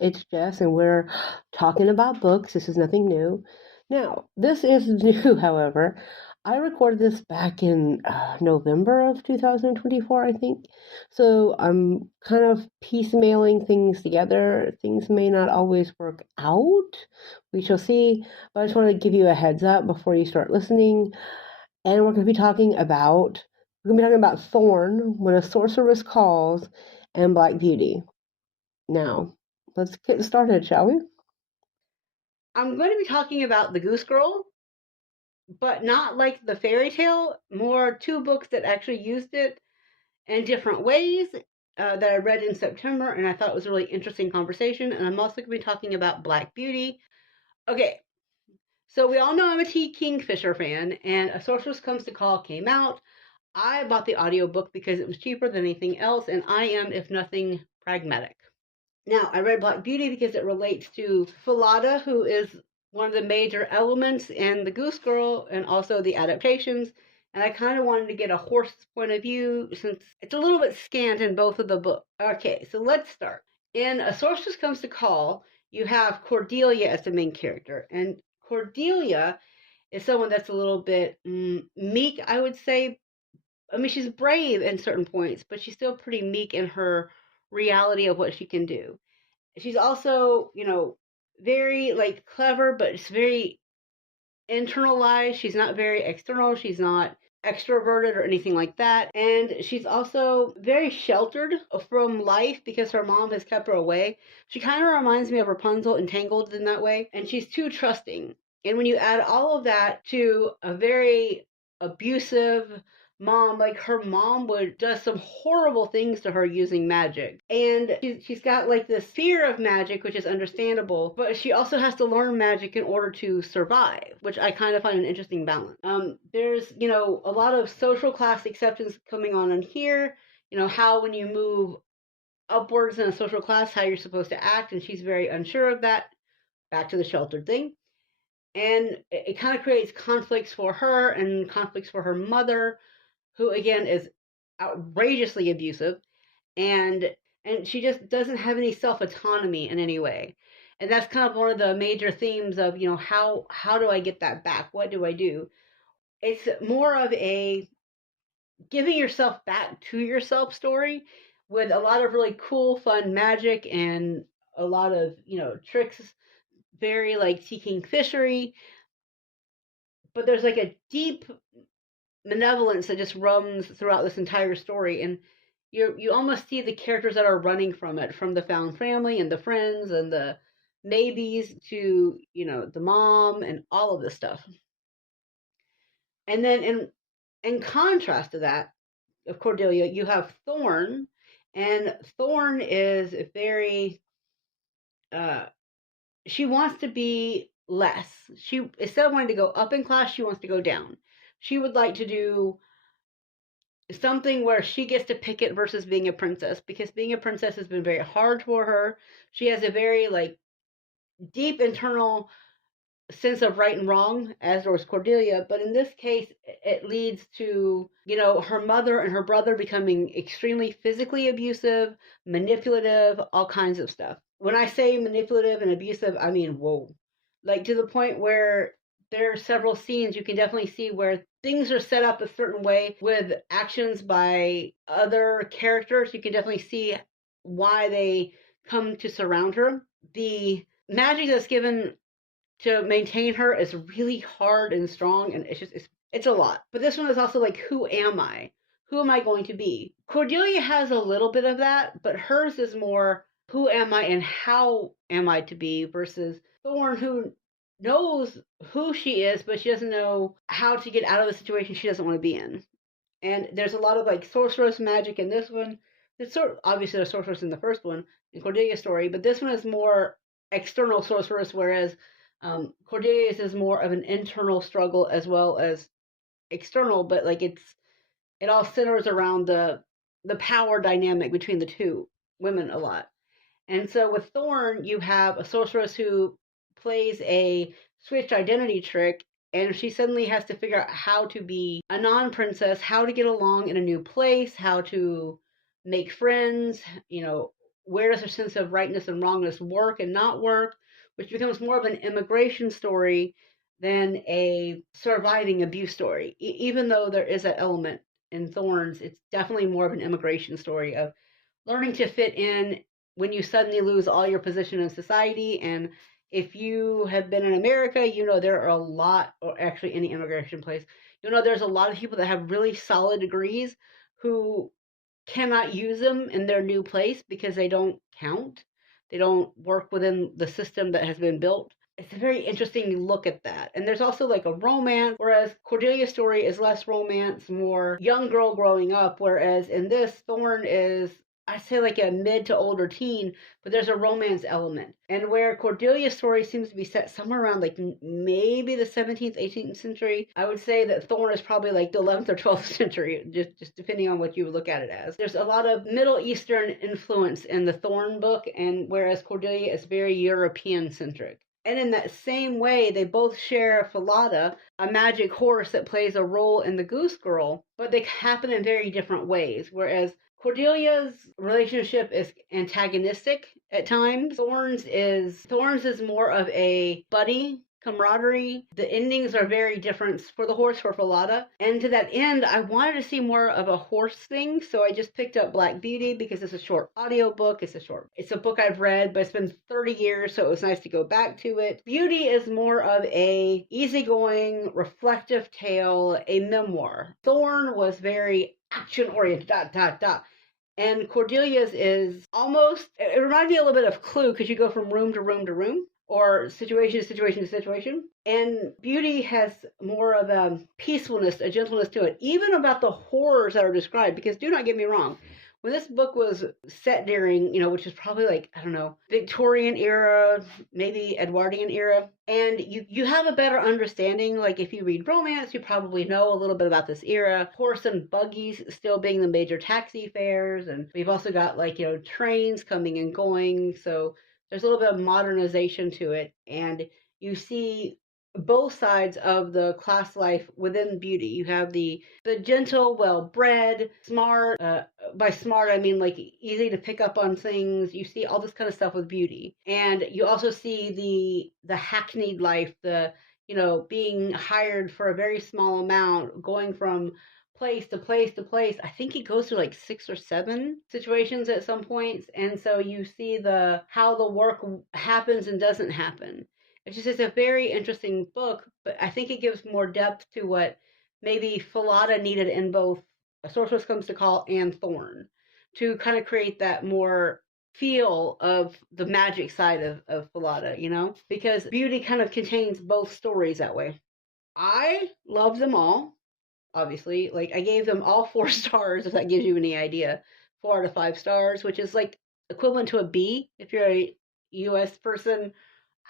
It's Jess, and we're talking about books. This is nothing new. Now, this is new, however. I recorded this back in November of 2024, I think. So I'm kind of piecemealing things together. Things may not always work out. We shall see. But I just want to give you a heads up before you start listening. And we're going to be talking about Thorn, When a Sorceress Calls, and Black Beauty. Now, let's get started, shall we? I'm going to be talking about the Goose Girl, but not like the fairy tale, more two books that actually used it in different ways that I read in September, and I thought it was a really interesting conversation. And I'm also going to be talking about Black Beauty. Okay, so we all know I'm a T. Kingfisher fan, and A Sorceress Comes to Call came out. I bought the audiobook because it was cheaper than anything else, and I am, if nothing, pragmatic. Now, I read Black Beauty because it relates to Falada, who is one of the major elements in the Goose Girl and also the adaptations. And I kind of wanted to get a horse point of view since it's a little bit scant in both of the books. Okay, so let's start. In A Sorceress Comes to Call, you have Cordelia as the main character. And Cordelia is someone that's a little bit meek, I would say. I mean, she's brave in certain points, but she's still pretty meek in her reality of what she can do. She's also, very like clever, but it's very internalized. She's not very external. She's not extroverted or anything like that. And she's also very sheltered from life because her mom has kept her away. She kind of reminds me of Rapunzel and Tangled in that way. And she's too trusting. And when you add all of that to a very abusive mom, like her mom would does some horrible things to her using magic, and she's got like this fear of magic, which is understandable, but she also has to learn magic in order to survive, which I kind of find an interesting balance. There's a lot of social class acceptance coming on in here, how when you move upwards in a social class how you're supposed to act, and she's very unsure of that. Back to the sheltered thing. And it kind of creates conflicts for her and conflicts for her mother, who again is outrageously abusive, and she just doesn't have any self autonomy in any way. And that's kind of one of the major themes of how do I get that back? What do I do? It's more of a giving yourself back to yourself story with a lot of really cool, fun magic and a lot of tricks, very like seeking fishery. But there's like a deep malevolence that just runs throughout this entire story, and you almost see the characters that are running from it, from the found family and the friends and the maybes to the mom and all of this stuff. And then in contrast to that of Cordelia, you have Thorn, and Thorn is very she wants to be less. She, instead of wanting to go up in class, she wants to go down. She would like to do something where she gets to pick it versus being a princess, because being a princess has been very hard for her. She has a very like deep internal sense of right and wrong, as does Cordelia, but in this case it leads to her mother and her brother becoming extremely physically abusive, manipulative, all kinds of stuff. When I say manipulative and abusive, I mean whoa, like to the point where there are several scenes you can definitely see where things are set up a certain way with actions by other characters. You can definitely see why they come to surround her. The magic that's given to maintain her is really hard and strong, and it's a lot. But this one is also like, who am I? Who am I going to be? Cordelia has a little bit of that, but hers is more, who am I and how am I to be, versus Thorn, who knows who she is, but she doesn't know how to get out of a situation she doesn't want to be in. And there's a lot of like sorceress magic in this one. There's obviously a sorceress in the first one, in Cordelia's story, but this one is more external sorceress, whereas Cordelia's is more of an internal struggle as well as external, but like it all centers around the power dynamic between the two women a lot. And so with Thorn, you have a sorceress who plays a switched identity trick, and she suddenly has to figure out how to be a non-princess, how to get along in a new place, how to make friends, where does her sense of rightness and wrongness work and not work, which becomes more of an immigration story than a surviving abuse story. Even though there is an element in Thorns, it's definitely more of an immigration story of learning to fit in when you suddenly lose all your position in society. And if you have been in America, you know there are a lot, or actually any immigration place, you know there's a lot of people that have really solid degrees who cannot use them in their new place because they don't count. They don't work within the system that has been built. It's a very interesting look at that. And there's also like a romance, whereas Cordelia's story is less romance, more young girl growing up, whereas in this, Thorn is, I say, like a mid to older teen, but there's a romance element. And where Cordelia's story seems to be set somewhere around like maybe the 17th, 18th century, I would say that Thorn is probably like the 11th or 12th century, just depending on what you look at it as. There's a lot of Middle Eastern influence in the Thorn book, and whereas Cordelia is very European centric. And in that same way, they both share Falada, a magic horse that plays a role in the Goose Girl, but they happen in very different ways. Whereas Cordelia's relationship is antagonistic at times. Thorns is more of a buddy camaraderie. The endings are very different for the horse, for Falada. And to that end, I wanted to see more of a horse thing, so I just picked up Black Beauty because it's a short audiobook. It's a book I've read, but it's been 30 years, so it was nice to go back to it. Beauty is more of a easygoing, reflective tale, a memoir. Thorn was very action-oriented, And Cordelia's is almost, it reminded me a little bit of Clue, because you go from room to room to room, or situation to situation to situation. And Beauty has more of a peacefulness, a gentleness to it, even about the horrors that are described, because do not get me wrong, when this book was set during, which is probably like, I don't know, Victorian era, maybe Edwardian era, and you have a better understanding. Like if you read romance, you probably know a little bit about this era. Horse and buggies still being the major taxi fares, and we've also got like, trains coming and going, so there's a little bit of modernization to it, and you see both sides of the class life within Beauty. You have the gentle, well-bred, smart. By smart, I mean like easy to pick up on things. You see all this kind of stuff with Beauty, and you also see the hackneyed life, the being hired for a very small amount, going from place to place to place. I think he goes through like 6 or 7 situations at some points, and so you see how the work happens and doesn't happen. It's a very interesting book, but I think it gives more depth to what maybe Falada needed in both A Sorceress Comes to Call and Thorn, to kind of create that more feel of the magic side of Falada, because Beauty kind of contains both stories that way. I love them all. Obviously, like I gave them all 4 stars, if that gives you any idea. 4 out of 5 stars, which is like equivalent to a B if you're a US person.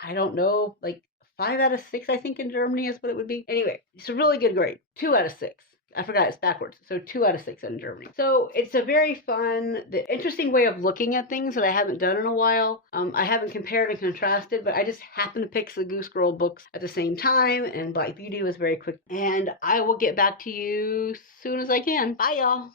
I don't know, like 5 out of 6, I think in Germany is what it would be. Anyway, it's a really good grade. 2 out of 6. I forgot it's backwards. So 2 out of 6 in Germany. So it's a very fun, interesting way of looking at things that I haven't done in a while. I haven't compared and contrasted, but I just happened to pick the Goose Girl books at the same time, and Black Beauty was very quick. And I will get back to you soon as I can. Bye, y'all.